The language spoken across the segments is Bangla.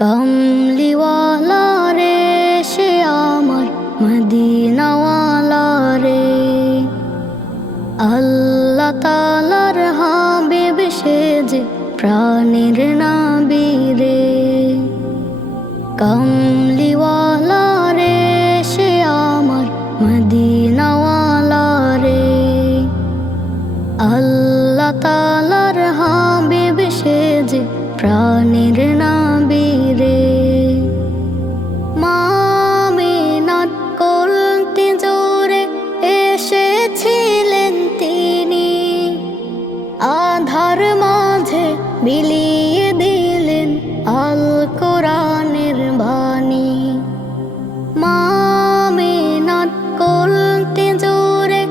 কামলিওয়ালা রে সে আমার মদিনাওয়ালা রে, আল্লাহ তাআলার হাবিব সে যে প্রাণের নবী রে। কামলিওয়ালা রে সে আমার মদিনাওয়ালা রে, আল্লাহ তাআলার হাবিব সে যে প্রাণের নবী রে। মামিনাত করতে জোরে এসেছিলেন তিনি, আধার মাঝে বিলিয়ে দিলেন আল কোরআনের বাণী। মামিনাত করতে জোরে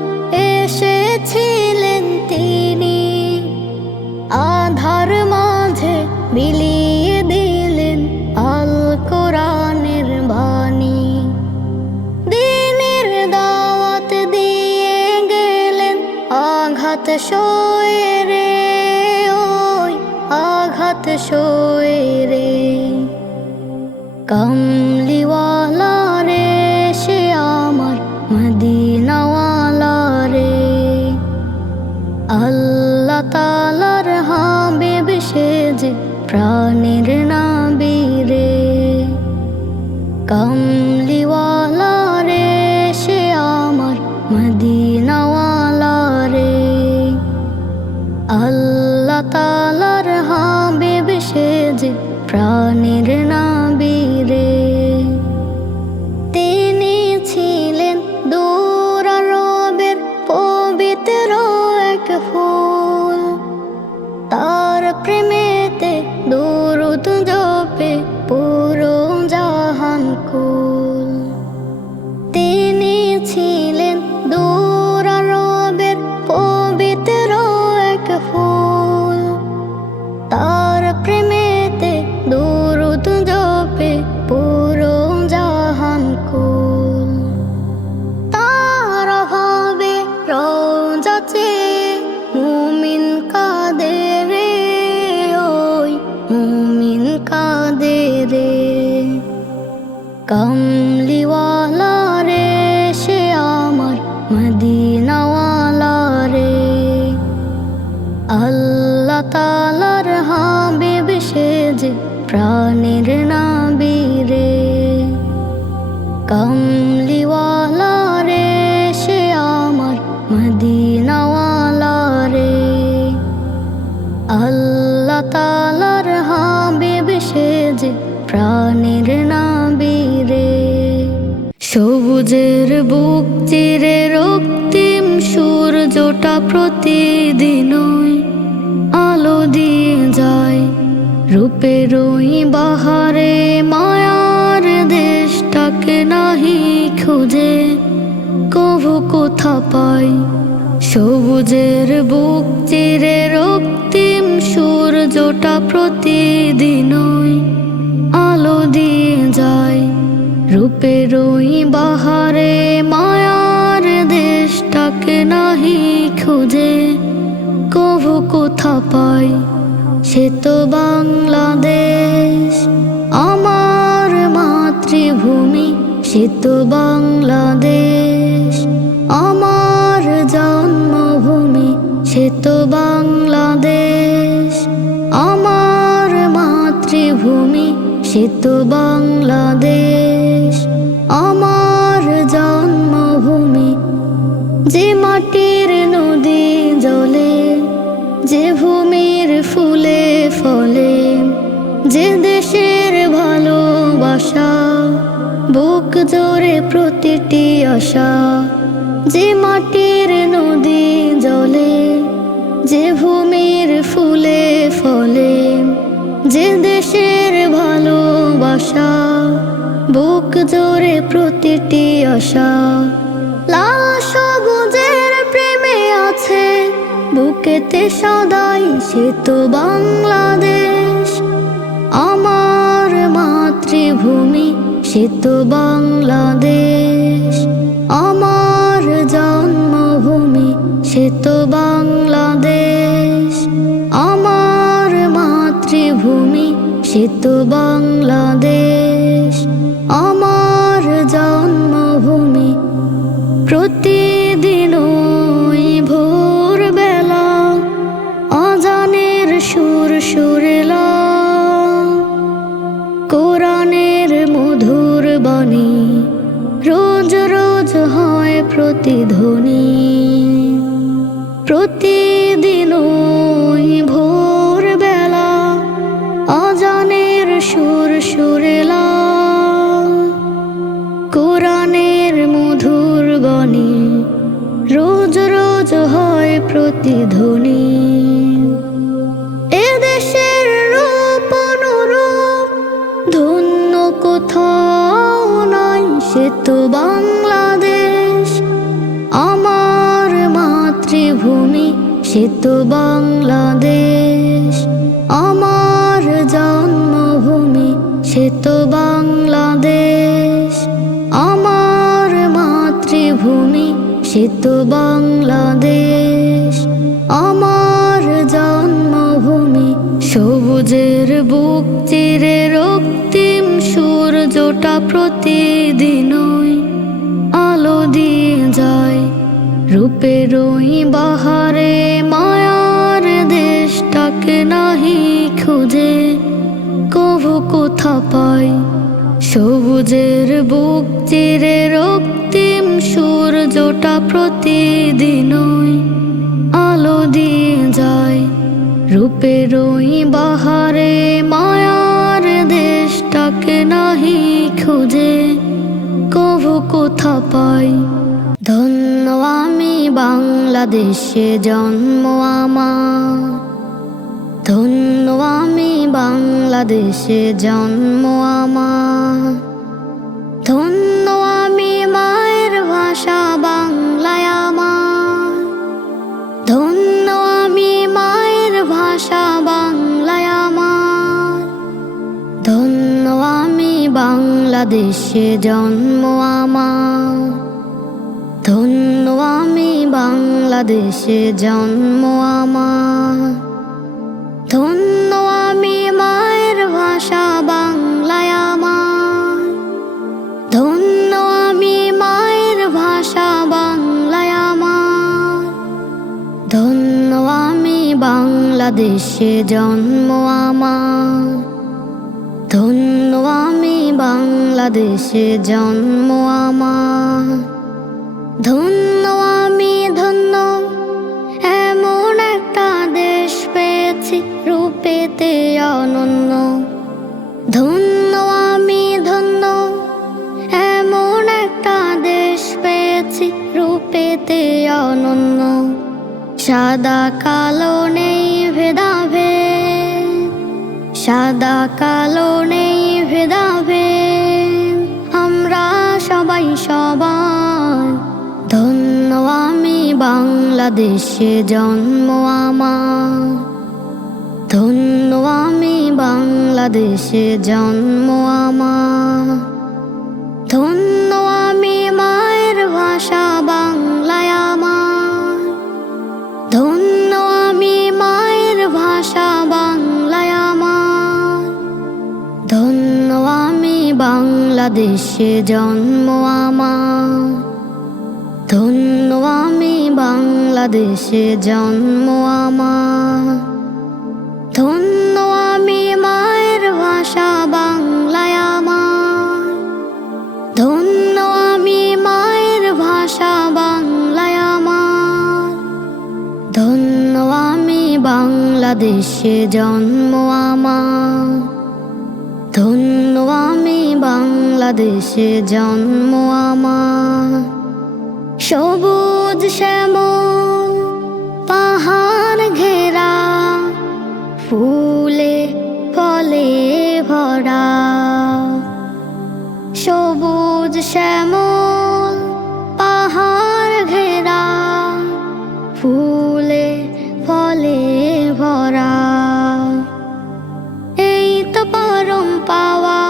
এসেছিলেন তিনি, আধার মাঝে বিলিয়ে দিলেন আল কোরআনের বাণী। দ্বীনের দাওয়াত দিয়ে গেলেন আঘাত সয়ে রে, ওই আঘাত সয়ে রে। কামলিওয়ালা রে সে আমার মদিনাওয়ালা রে, আল্লাহ তাআলার হাবিব সে যে প্রাণের নবী রে। কামলিওয়ালা রে সে আমার মদিনাওয়ালা রে, আল্লাহ তাআলার হাবিব সে যে প্রাণের নবী রে। তিনি ছিলেন দূর আরবের পবিত্র এক ফুল, তার প্রেমেতে দুরূদ জপে পুরো জাহান কুল। তিনি ছিলেন দূর আরবের পবিত্র এক ফুল, তার প্রেমেতে দুরূদ জপে পুরো জাহান কুল। তার অভাবে রওজাতে মুমিন কাঁদে রে, ওই মুমিন কাঁদে রে। কামলিওয়ালা রে সে আমার মদিনাওয়ালা রে, আল্লাহ তাআলার হাবিব সে যে প্রাণের নবী রে। কামলিওয়ালা রে সে আমার মদিনাওয়ালা রে, আল্লাহ তাআলার হাবিব সে যে প্রাণের নবী রে। সবুজের বুক চিরে রক্তিম সূর্যটা প্রতিদিনই আলো দিয়ে যায়, রূপের ওই বাহারে মায়ার দেশটাকে নাহি খুঁজে কভু কোথা পাই। সবুজের বুক চিরে রক্তিম সূর্যটা প্রতিদিনই আলো দিয়ে যায়, রূপের ওই বাহারে মায়ার দেশটাকে নাহি খুঁজে কভু কোথা পাই। সে তো বাংলাদেশ আমার মাতৃভূমি, সে তো বাংলাদেশ আমার জন্মভূমি, সে তো বাংলাদেশ আমার মাতৃভূমি, সে তো বাংলাদেশ আমার জন্মভূমি। যে মাটির নদী জলে, যে ভূমির ফুলে ফলে, যে দেশের ভালোবাসা বুক জোরে প্রতিটি আশা। যে মাটির নদী জলে, যে ভূমির ফুলে ফলে, যে দেশের ভালোবাসা বুক জোরে প্রতিটি আশা। লাল সবুজের প্রেমে আছে বুকেতে সদাই, সে তো বাংলাদেশ আমার মাতৃভূমি, সে তো বাংলাদেশ আমার জন্মভূমি, সে তো বাংলাদেশ আমার মাতৃভূমি, সে সে তো বাংলাদেশ। আমার জন্মভূমি প্রতিদিন ওই ভোরবেলা আজানের সুর সুরেলা, কোরআনের মধুর বাণী রোজ রোজ হয় প্রতিধ্বনি। প্রতিদিন ওই ভোরবেলা আজানের সুর সুরেলা, কোরআনের মধুর বাণী রোজ রোজ হয় প্রতিধ্বনি। এদেশের রূপ অনুরূপ ধন্য কোথাও নাই, সে তো বাংলাদেশ। আমার মাতৃভূমি সে তো বাংলাদেশ। আমার জন্মভূমি সে তো বাংলাদেশ। আমার মাতৃভূমি সে তো বাংলাদেশ। আমার জন্মভূমি সবুজের বুক চিরে রক্তিম সূর্যটা প্রতিদিনই আলো দিয়ে যায়। রূপের ওই বাহারে মায়ার দেশটাকে নাহি খুঁজে কভু কোথা পাই। সবুজের বুক চিরে রক্তিম সূর্যটা প্রতিদিনই আলো দিয়ে যায়। রূপের ওই বাহারে মায়ার দেশটাকে নাহি খুঁজে কভু কোথা পাই। ধন্য আমি বাংলাদেশে জন্ম আমার, ধন্য আমি বাংলাদেশে জন্ম আমার। ধন্য আমি মায়ের ভাষা বাংলায় আমার, ধন্য আমি মায়ের ভাষা বাংলায় আমার। ধন্য আমি বাংলাদেশে জন্ম আমার, ধন্য আমি বাংলাদেশে জন্ম আমার। ধন্য আমি মায়ের ভাষা বাংলায় আমার, ধন্য আমি মায়ের ভাষা বাংলায় আমার। ধন্য আমি বাংলাদেশে জন্ম আমার, ধন্য আমি বাংলাদেশে জন্ম আমার। ধন্য আমি ধন্য এমন একটা দেশ পেয়েছি রূপেতে অনন্য। ধন্য আমি ধন্য এমন একটা দেশ পেয়েছি রূপেতে অনন্য। সাদা কালো নেই ভেদাভেদ, সাদা কালো নেই ভেদাভেদ, আমরা সবাই সবাই। ধন্য আমি বাংলাদেশে জন্ম আমার, ধন্য আমি বাংলাদেশে জন্ম আমার। ধন্য আমি মায়ের ভাষা বাংলায় আমার, ধন্য আমি মায়ের ভাষা বাংলায় আমার। ধন্য আমি বাংলাদেশে জন্ম আমার, ধন্য আমি বাংলাদেশে জন্ম আমার। ধন্য আমি মায়ের ভাষা বাংলায় আমার, ধন্য আমি মায়ের ভাষা বাংলায় আমার। ধন্য আমি বাংলাদেশে জন্ম আমার, ধন্য আমি বাংলাদেশে জন্ম আমার। সবুজ শ্যামল পাহাড় ঘেরা, ফুলে ফলে ভরা। সবুজ শ্যামল পাহাড় ঘেরা, ফুলে ফলে ভরা। এই তো পরম পাওয়া,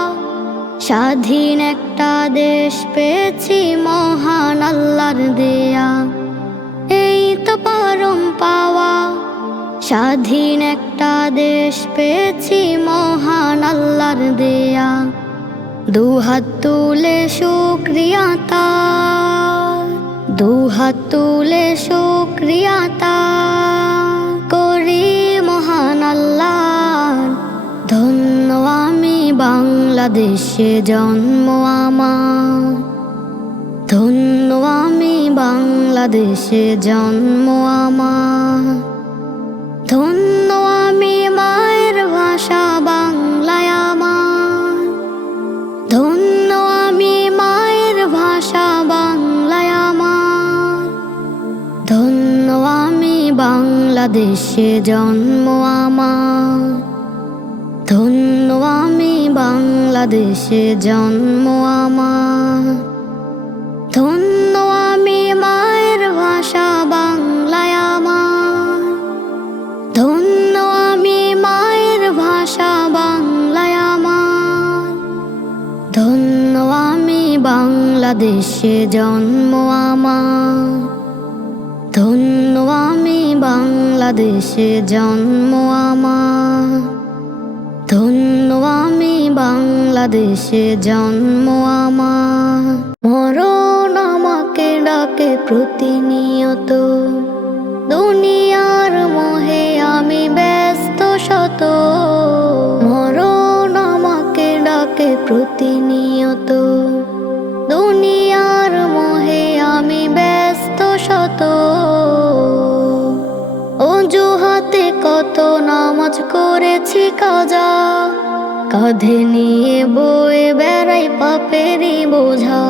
স্বাধীন একটা দেশ পেয়েছি মহান আল্লাহর দেয়া। এই তো পরম পাওয়া, স্বাধীন একটা দেশ পেয়েছি মহান আল্লাহর দেয়া, দুহাত তুলে শুকরিয়া তার, দুহাত তুলে শুকরিয়া তার করি মহান আল্লাহর। ধন্য আমি বাংলাদেশে জন্ম আমার, ধন্য আমি বাংলাদেশে জন্ম আমার। ধন্য আমি মায়ের ভাষা বাংলায় আমার, ধন্য আমি মায়ের ভাষা বাংলায় আমার। ধন্য আমি বাংলাদেশে জন্ম আমার, ধন্য আমি বাংলাদেশে জন্ম আমার। ধন্য আমি মায়ের ভাষা বাংলায় আমার, ধন্য আমি মায়ের ভাষা বাংলায় আমার। ধন্য আমি বাংলাদেশে জন্ম আমার, ধন্য আমি বাংলাদেশে জন্ম আমার। ধন্য আমি বাংলাদেশে জন্ম আমার। মরণ আমাকে ডাকে প্রতিনিয়ত, দুনিয়ার মোহে আমি ব্যস্ত শত। মরণ আমাকে ডাকে প্রতিনিয়ত, দুনিয়ার মোহে আমি ব্যস্ত শত। অজুহাতে কত নামাজ করেছি কাজা, কাঁধে নিয়ে বয়ে বেড়াই পাপেরই বোঝা।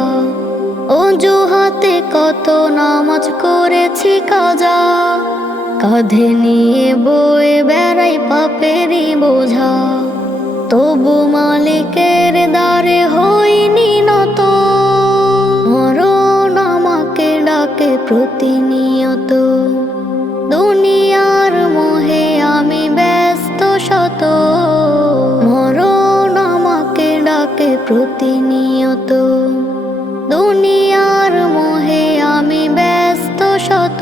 অজুহাতে কত নামাজ করেছি কাজা, কাঁধে নিয়ে বয়ে বেড়াই পাপেরই বোঝা। তবু মালিকের দ্বারে হইনি নত, মরণ আমাকে ডাকে প্রতিনিয়ত, দুনিয়ার মোহে আমি ব্যস্ত শত। মরণ আমাকে ডাকে প্রতিনিয়ত, দুনিয়ার মোহে আমি ব্যস্ত শত।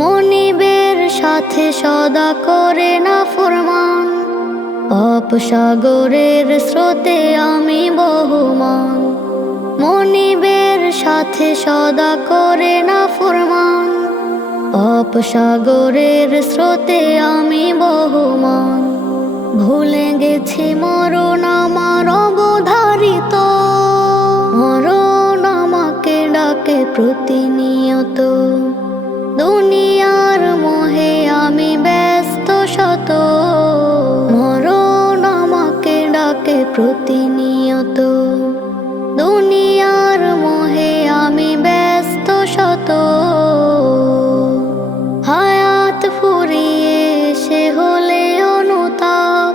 মনিবের সাথে সদা করে না ফরমান, পাপ সাগরের স্রোতে আমি বহমান। মনিবের সাথে সদা করে না ফরমান, পাপ সাগরের স্রোতে আমি বহমান। ভুলে গেছি মরণ আমার অবধারিত, মরণ আমাকে ডাকে প্রতিনিয়ত, দুনিয়ার মোহে আমি ব্যস্ত শত। মরণ আমাকে ডাকে প্রতিনিয়ত, দুনিয়ার মোহে আমি ব্যস্ত শত। হায়াত ফুরিয়ে সে হলে অনুতাপ,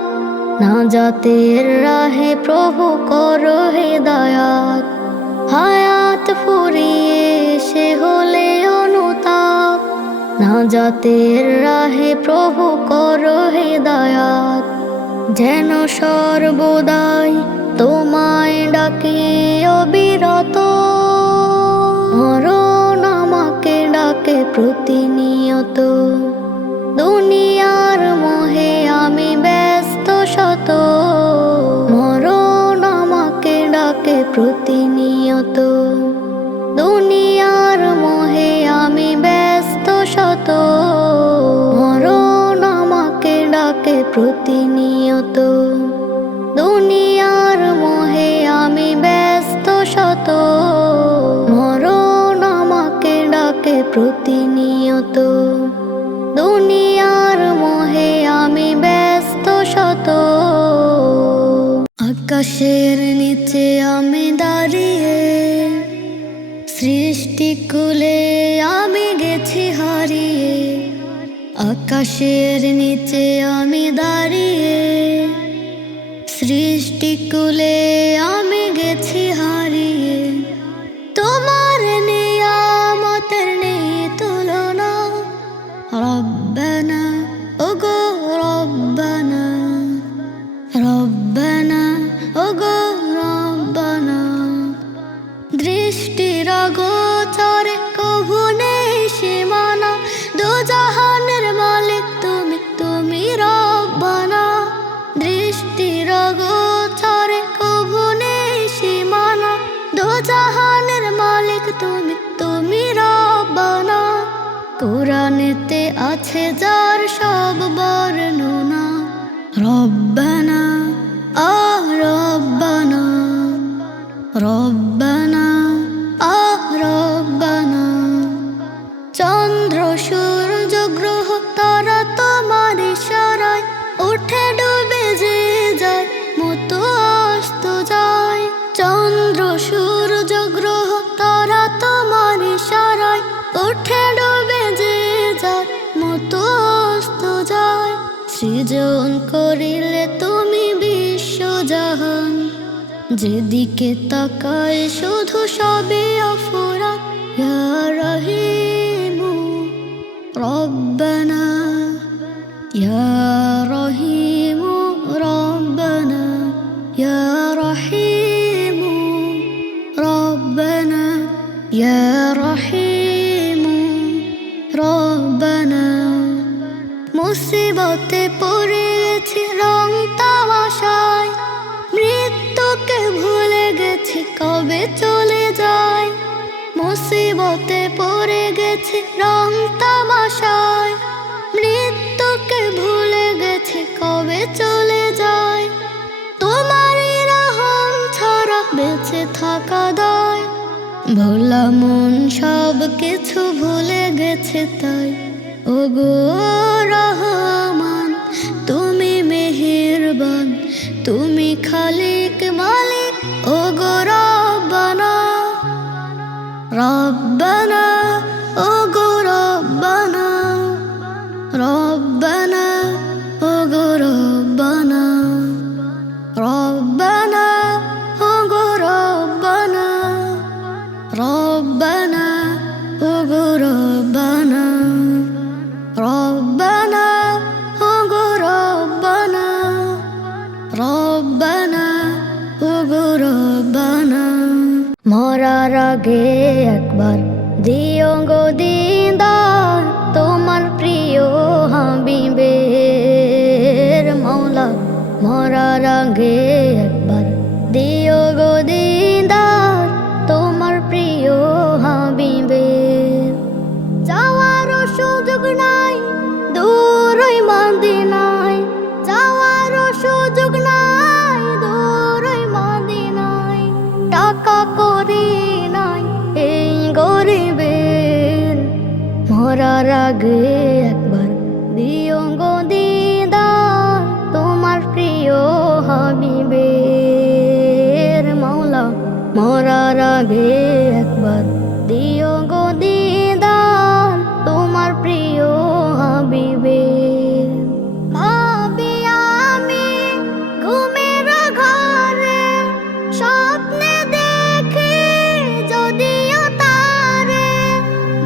নাজাতের রাহে প্রভু করো হেদায়াত। হায়াত ফুরিয়ে সে হলে অনুতাপ, নাজাতের রাহে প্রভু করো হেদায়াত। যেন সর্বদাই তোমায় ডাকি অবিরত, মরণ আমাকে ডাকে প্রতিনিয়ত, দুনিয়ার মোহে আমি ব্যস্ত শত। মরণ আমাকে ডাকে প্রতিনিয়ত, দুনিয়ার মোহে আমি ব্যস্ত শত। মরণ আমাকে ডাকে প্রতিনিয়ত, দুনিয়ার মোহে আমি ব্যস্ত শত। মরণ আমাকে ডাকে প্রতিনিয়ত, দুনিয়ার মোহে আমি ব্যস্ত শত। আকাশের নিচে আমি দাঁড়িয়ে, সৃষ্টিকুলে আমি গেছি হারিয়ে। আকাশের নিচে আমি দাঁড়িয়ে, সৃষ্টিকুলে আমি গেছি হারিয়ে। তোমার নিয়ামতের নেই তুলনা, রব্বানা ওগো রব্বানা, রব্বানা ওগো রব্বানা। দৃষ্টির গোচরে কভু নেই সীমানা, দুজাহান আছে যার সব বর্ণনা। রব্বানা রব্বানা রব্বানা রব্বানা। চন্দ্র সূর্য গ্রহ তারা তোমার ইশারায় উঠে ডুবে যে যায়, মতো অস্ত যায়। চন্দ্র সূর্য গ্রহ তারা তোমার ইশারায় উঠে ডুবে যে যায়, মতো অস্ত যায়। সৃজন করিলে তুমি বিশ্বজাহান, যেদিকে তাকায় শুধু সবে অফুরা। ইয়া রহিমু রব্বানা ইয়া রহিমু রব্বানা ইয়া রহিমু রব্বানা ইয়া রহিমু রব্বানা। মুসিবতে পড়েছি রং তামাশায়, মৃত্যুকে ভুলে গেছি কবে চলে যায়। মুসিবতে পড়ে গেছি রং তামাশায়, মৃত্যুকে ভুলে গেছি কবে চলে যায়। তোমারই রহম ছাড়া বেঁচে থাকা দায়, ভোলা মন সব কিছু ভুলে গেছে তাই। ওগো রহমান তুমি মেহেরবান, তুমি খালিক মালিক। ওগো রব্বানা রব্বানা ওগো রব্বানা রব্বানা ওগো রব্বানা রব্বানা ওগো রব্বানা রব্বানা ওগো রব্বানা রব্বানা ওগো রব্বানা রব্বানা ওগো রব্বানা। মরার আগে একবার দিও গো দিদার, তোমার প্রিয় হাবিবের মওলা। মরার আগে একবার দিও গো দিদার, তোমার প্রিয় হাবিবের। যাওয়ারও সুযোগ নাই দূর ওই মদিনায়, যাওয়ারও সুযোগ নাই দূর ওই মদিনায়। টাকা করি নাই এই গরিবের, মরার আগে একবার দিও গো দিদার, তোমার প্রিয় হাবিবের মওলা। মরার আগে একবার দিও গো দিদার, তোমার প্রিয় হাবিবের। ভাবি আমি ঘুমের ঘরে স্বপ্নে দেখি যদিও তারে,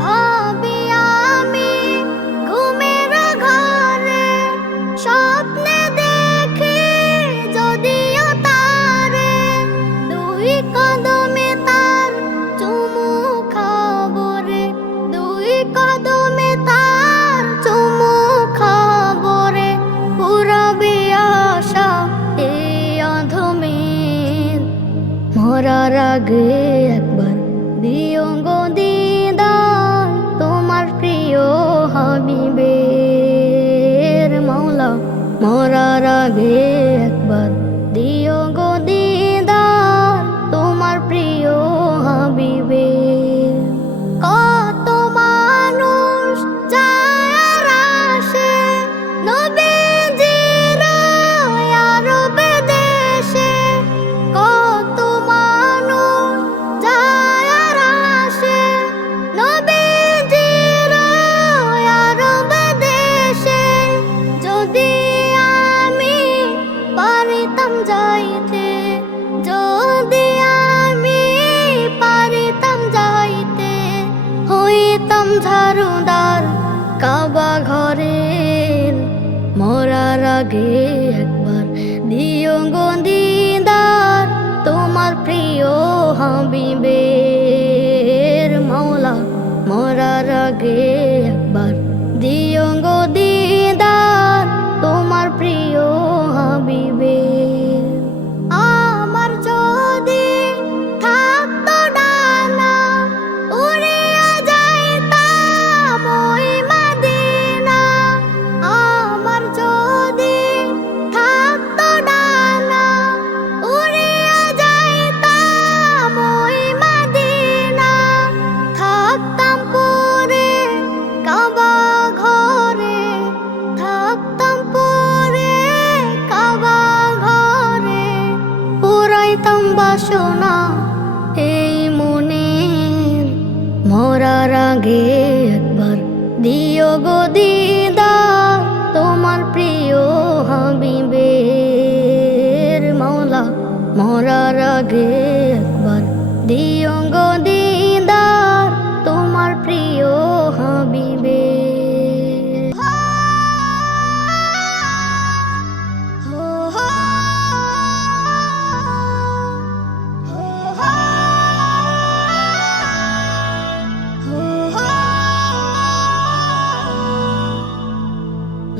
ভাবি আমি ঘুমের ঘরে স্বপ্নে দেখি যদিও তারে। দুই কদমে তার চুমু খাবো রে, দুই কদমে তার চুমু খাবো রে। পুরাবে আশা এই অধমের, মরার আগে একবার দিও গো দিদার, তোমার প্রিয় হাবিবের মওলা। মরার আগে একবার দিও গো দিদার, তোমার প্রিয় হাবিবের। কত মানুষ যায় আর আসে নবীজির আরব দেশে, কত মানুষ যায় আর আসে নবীজির আরব দেশে। যদি আমি পারিতাম যাইতে, যদি আমি পারিতাম যাইতে, হইতাম ঝাড়ুদার কাবা ঘরের। মরার আগে একবার দিও গো দিদার, তোমার প্রিয় হাবিবের মওলা। মরার আগে একবার দিও গো দিদার, তোমার প্রিয় হাবিবের। আমার যদি থাকতো ডানা উড়িয়া যাইতাম ওই মদিনা, বাসনা এই মনের মরার আগে একবার দিও গো দিদার তোমার প্রিয় হাবিবের মাওলা মরার আগে একবার দিও গো দিদার তোমার প্রিয় হাবিবের।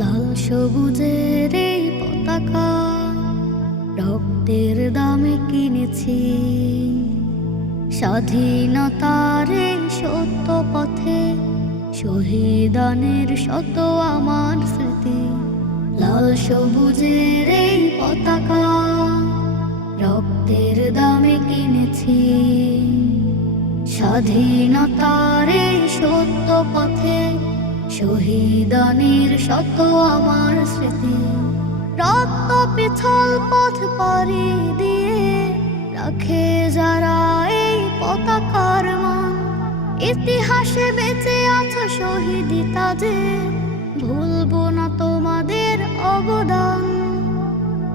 লাল সবুজের এই পতাকা রক্তের দামে কিনেছি, স্বাধীনতার এই সত্য পথে শহীদানের শত আমার স্মৃতি। লাল সবুজের এই পতাকা রক্তের দামে কিনেছি, স্বাধীনতার এই সত্য পথে শহীদানের শত আমার স্মৃতি। রক্ত পিছল পথ পাড়ি দিয়ে রাখে যারা এই পতাকার মান, ইতিহাসে বেঁচে আছো শহীদি তাজে ভুলবো না তোমাদের অবদান।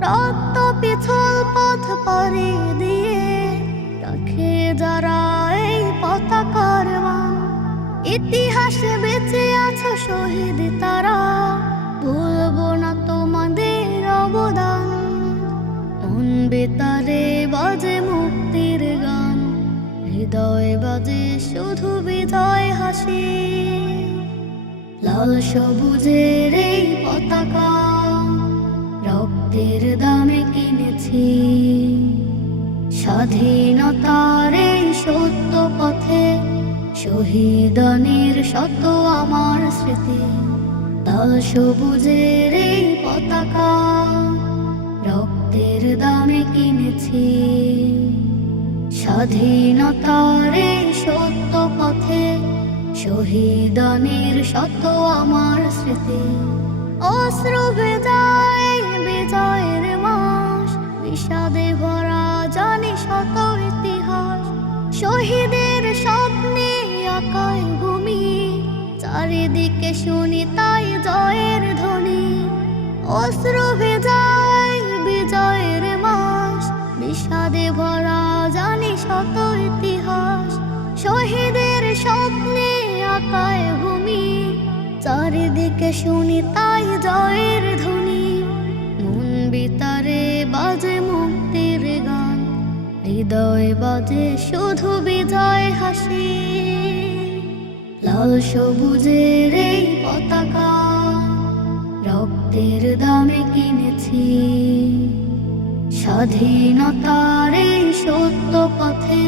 রক্ত পিছল পথ পাড়ি দিয়ে রাখে যারা এই পতাকার মান, ইতিহাসে বেঁচে আছো শহীদ তারা ভুলবো না তোমাদের অবদান। মন বেতারে বাজে মুক্তির গান, হৃদয় বাজে শুধু বিজয় হাসি। লাল সবুজের এই পতাকা রক্তের দামে কিনেছি, স্বাধীনতার এই সত্য পথে শহীদানের শত আমার স্মৃতি। লাল সবুজের এই পতাকা রক্তের দামে কিনেছি, স্বাধীনতার এই সত্য পথে শহীদানের শত আমার স্মৃতি। অশ্রু ভেজায় বিজয়ের মাস, বিষাদে ভরা জানি শত ইতিহাস। শহীদের স্বপ্নে আকায় ভূমি, চারিদিকে শুনি তাই জয়ের ধ্বনি। অশ্রু ভেজায় বিজয়ের মাস, বিষাদে ভরা জানি শত ইতিহাস। শহীদের স্বপ্নে আকায় ভূমি, চারিদিকে শুনি তাই জয়ের ধ্বনি। মন বিতারে বাজে মুক্তির গান, হৃদয় বাজে শুধু বিজয় হাসি। লাল সবুজের এই পতাকা রক্তের দামে কিনেছি, স্বাধীনতার এই সত্য পথে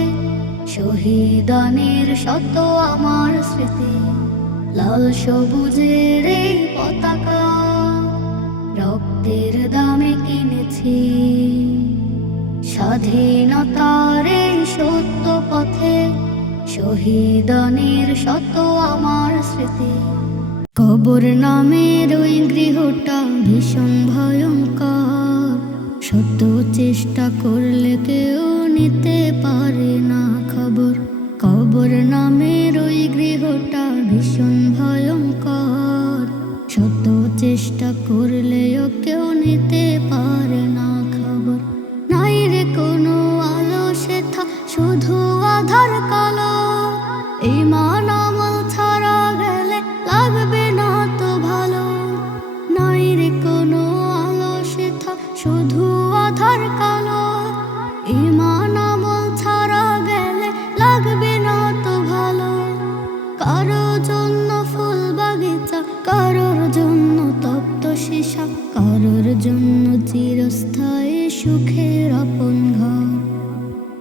শহীদানের শত আমার স্মৃতি। লাল সবুজের এই পতাকা রক্তের দামে কিনেছি, স্বাধীনতার এই সত্য পথে শহীদানের শত আমার স্মৃতি। কবর নামের ওই গৃহটা ভীষণ ভয়ঙ্কর, শত চেষ্টা করলে কেউ নিতে পারে না খবর। কবর নামের ওই গৃহটা ভীষণ ভয়ঙ্কর, শত চেষ্টা করলেও কেউ নিতে পারে না খবর। নাই রে কোনো আলো সেথা শুধু আধার কালো, ঈমান আমল ছাড়া গেলে লাগবে না তো ভালো। নাই রে কোনো আলো সেথা শুধু আধার কালো, ঈমান আমল ছাড়া গেলে লাগবে না তো ভালো। কারো জন্য ফুল বাগিচা, কারোর জন্য তপ্ত সীসা, কারোর জন্য চিরস্থায়ী সুখের আপন ঘর।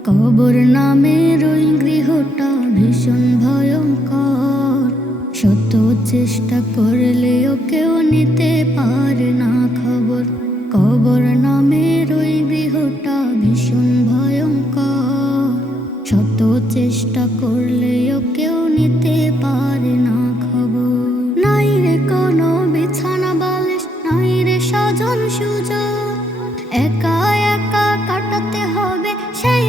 কবর নামের ওই গৃহটা ভীষণ ভয়ঙ্কর, শত চেষ্টা করলেও কেউ নিতে পারে না খবর। কবর নামের ওই গৃহটা ভীষণ ভয়ঙ্কর, শত চেষ্টা করলেও কেউ নিতে পারে না খবর। নাই রে কোনো বিছানা বালিশ, নাই রে সাজন সুযোগ, একা একা কাটাতে হবে সেই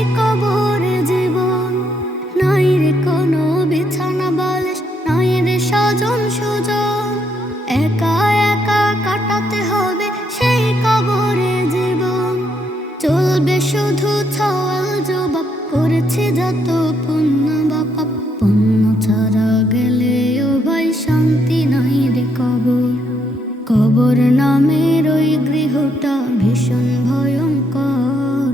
বলবে শুধু ছওয়াল জবাব, করেছে যত পুণ্য বা পাপ। পুণ্য ছাড়া গেলেও ভাই শান্তি নাই রে কবর। কবর নামের ওই গৃহটা ভীষণ ভয়ঙ্কর,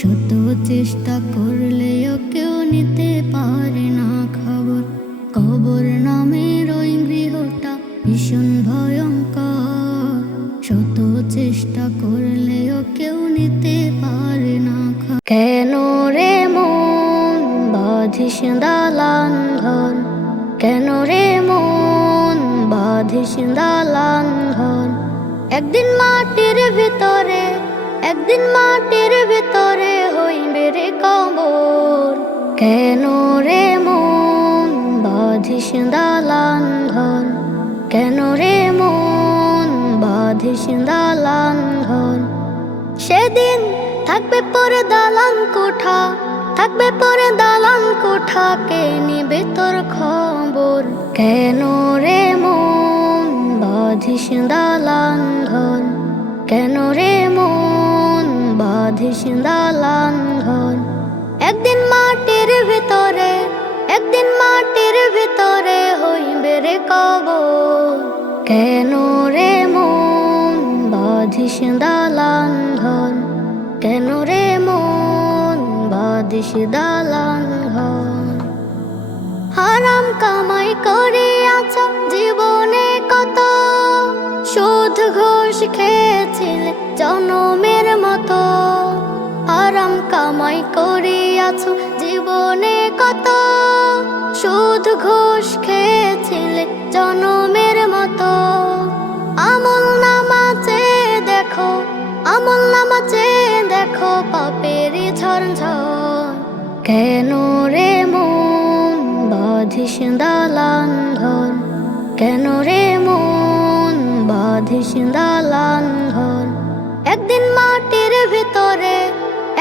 শত চেষ্টা করলেও কেউ নিতে পারে না খবর। কবর নামের ওই গৃহটা ভীষণ ভয়ঙ্কর, শত চেষ্টা করলেও কেউ নিতে পারে না খবর। কেন রে মন বাঁধিস দালান ঘর, কেন রে মন বাঁধিস দালান ঘর। একদিন মাটির ভিতরে, একদিন মাটির ভিতরে হইবে রে কবর। কেন রে মন বাঁধিস দালান ঘর, কেন রে মন বাঁধিস দালান ঘর। সেদিন থাকবে পরে দালান কোঠা, থাকবে পরে দালান কোঠা, কে নিবে তোর খবর। কেন রে মন বাঁধিস দালান ঘর, কেন রে মন বাঁধিস দালান ঘর। একদিন মাটির ভিতরে, একদিন মাটির ভিতরে হইবে রে কবর। কেন রে মন বাঁধিস দালান ঘর, কেন রে মন বাঁধিস দালান ঘর। হারাম কামাই করিয়াছ জীবনে কত, সুদ ঘুষ খেয়েছিলে জনমের মতো। হারাম কামাই করিয়াছ জীবনে কত, সুদ ঘুষ খেয়েছিলে জনমের মতো। আমল নামাজে দেখো, আমল নামাজে দেখো পাপেরই ঝরঝর। কেন রে মন বাঁধিস দালান ঘর, কেন রে মন বাঁধিস দালান ঘর। একদিন মাটির ভিতরে,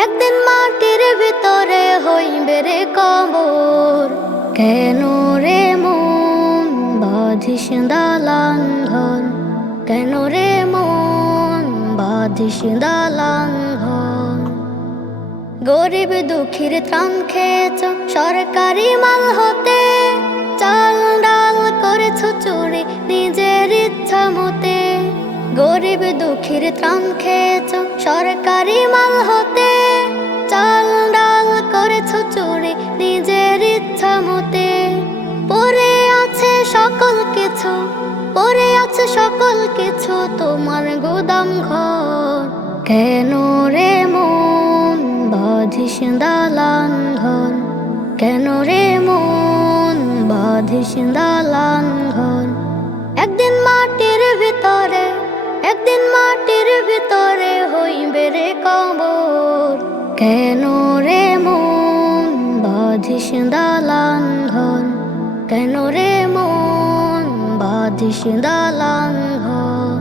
একদিন মাটির ভিতরে হইবে রে কবর। কেন রে মন বাঁধিস দালান ঘর, কেন রে মন বাঁধিস দালান ঘর। গরিব দুঃখীর ত্রাণ খেয়েছ সরকারি মাল হতে, চাল ডাল করেছ চুরি নিজের ইচ্ছা মতে। গরিব দুঃখীর ত্রাণ খেয়েছ সরকারি মাল হতে, চাল ডাল করেছ চুরি নিজের ইচ্ছা মতে। পড়ে আছে সকল কিছু, পড়ে আছে সকল কিছু তোমার গোদাম ঘর। কেন রে মন বাঁধিস দালান ঘর, কেন রে মন বাঁধিস দালান ঘর। একদিন মাটির ভিতরে, একদিন মাটির ভিতরে হইবে রে কবর। কেন রে মন বাঁধিস দালান ঘর, কেন রে মন বাঁধিস দালান ঘর।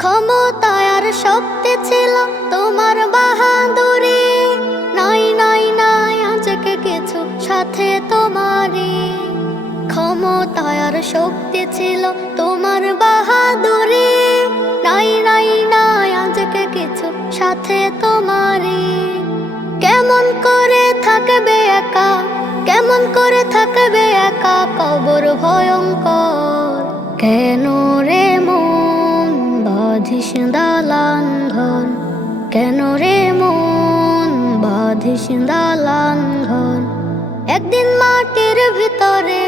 ক্ষমতায় আর শক্তি ছিল তোমার বাহাদুরি, নাই নাই নাই আজকে কিছু সাথে তোমারই। ক্ষমতায় আর শক্তি ছিল তোমার বাহাদুরি, নাই নাই নাই আজকে কিছু সাথে তোমারই। কেমন করে থাকবে একা, কেমন করে থাকবে একা কবর ভয়ঙ্কর। কেন রে মন বাঁধিস দালান ঘর, কেন রে মন বাঁধিস দালান ঘর। একদিন মাটির ভিতরে,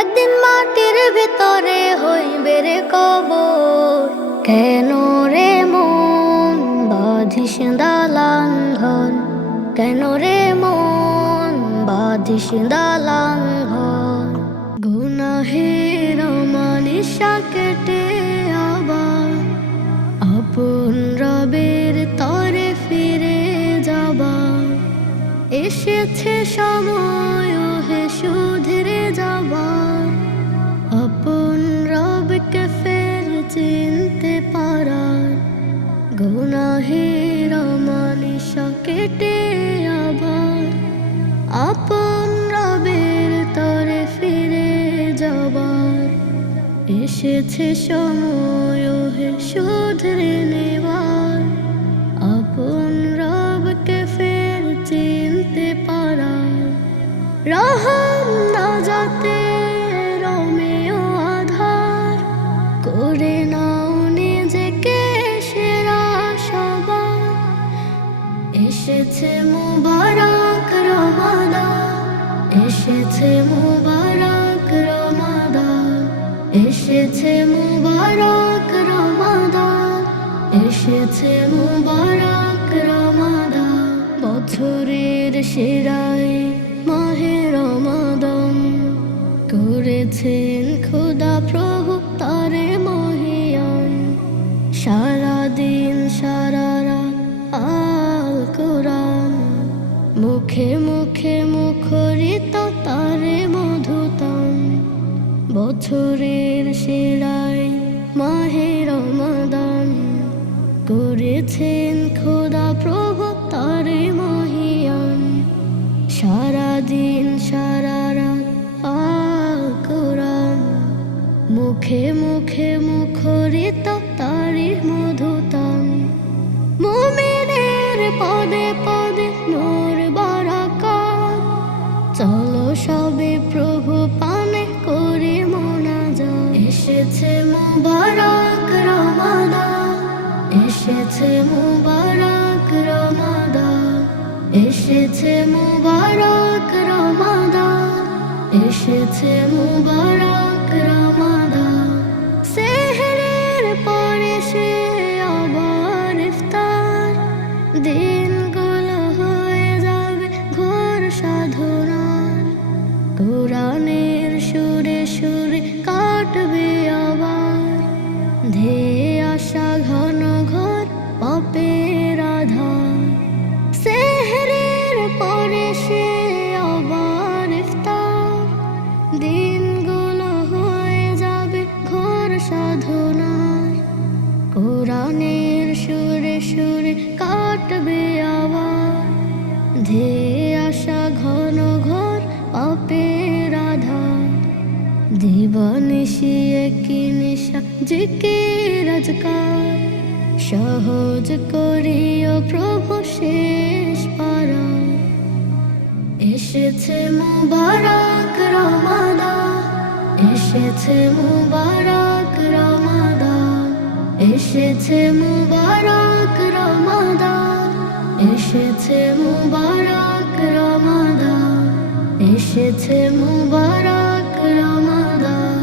একদিন মাটির ভিতরে হইবে রে কবর। কেন রে মন বাঁধিস দালান ঘর, কেন রে মন বাঁধিস দালান ঘর। গুনাহের মানিসা কেটে আবার আপন রবের তরে ফিরে যাবার। এসেছে সময় হে শুধরে যাবার, আপন রবকে ফের চিনতে পারার। গুনাহের মানিসা কেটে আবার আপন রবের তরে ফিরে যাবার। এসেছে সময় হে শুধরে নেবার, আপন এসেছে মুবারক রমাদান, এসেছে মুবারক রমাদান, এসেছে মুবারক রমাদান, এসেছে মুবারক রমাদান। বছরের সেরাই মাহে রমাদান, করেছেন খোদা প্রভু তারে মহিয়ান। সারাদিন সারা রাত আল কোরআন, মুখে মুখে মুখরিত তারে মধুতান। বছরের সেরাই মাহে রমাদান, করেছেন খোদা প্রভু তারে মহিয়ান। সারাদিন সারা রাত আল কোরআন, মুখে মুখে মুখরিত তারে মধুতান। মুমিনের পদে পদে নূর বারাকাত, চলো সবে প্রভু পানে করে মোনাজাত। এসেছে মুবারক রমাদান, এসেছে মুবারক রমাদান, এসেছে মুবারক রমাদান, এসেছে মুবারক রমাদান। সেহরের পরে সে আবার ইফতার, দিনগুলো হয়ে যাবে ঘোর সাধনার। কোরআনের সুরে সুরে কাটবে আবার, ধেয়ে আসা ঘন ঘোর পাপের আধার। সেহরের পরে সে আবার ইফতার, দিনগুলো হয়ে যাবে ঘোর সাধনার। কোরআনের সুরে সুরে কাটবে আবার, ধেয়ে আসা ঘন ঘোর পাপের আধার। দিবানিশি একই নিশা জিকির আজকার, সহজ করিও প্রভু শেষ পারা। এসেছে মুবারক রমাদান, এসেছে মুবারক রমাদান, এসেছে মুবারক রমাদান, এসেছে মুবারক রমাদান, এসেছে মুবারক রমাদান।